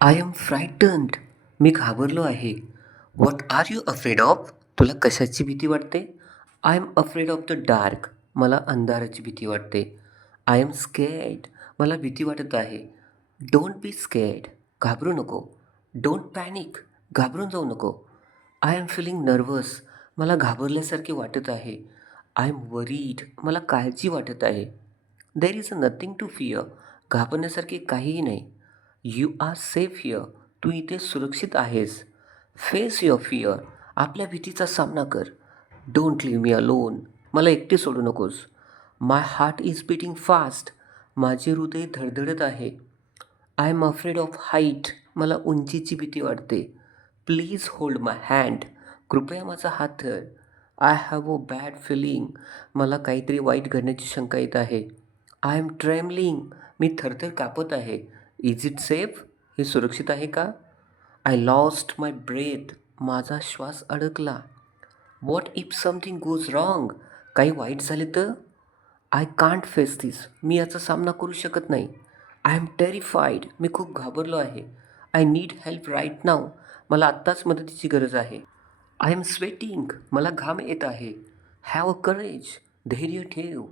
I am फ्रायटन्ड. मी घाबरलो आहे. What are you afraid of? तुला कशाची भीती वाटते? I am afraid of the dark. मला अंधाराची भीती वाटते. I am scared. मला भीती वाटत आहे. Don't be scared. घाबरू नको. Don't panic. घाबरून जाऊ नको. I am feeling nervous. मला घाबरल्यासारखे वाटत आहे. I am worried. मला काळजी वाटत आहे. There is nothing to fear. घाबरण्यासारखे काहीही नाही. You are safe here. तू इथे सुरक्षित आहेस. Face your fear. आपल्या भीतीचा सामना कर. Don't leave me alone. मला एकटे सोडू नकोस. My heart is beating fast. माझे हृदय धडधडत आहे. I am afraid of height. मला उंचीची भीती वाटते. Please hold my hand. कृपया माझा हात धर. I have a bad feeling. मला काहीतरी वाईट घडण्याची शंका येत आहे. I M trembling. मी थरथर कापत आहे. Is it safe? हे सुरक्षित आहे का? I lost my breath. माझा श्वास अडकला. What if something goes wrong? काही वाईट झाले तर? I can't face this. मी याचा सामना करू शकत नाही. I am टेरिफाईड. मी खूप घाबरलो आहे. आय नीड हेल्प राईट नाव. मला आत्ताच मदतीची गरज आहे. I am sweating. मला घाम येत आहे. Have a courage. धैर्य ठेव.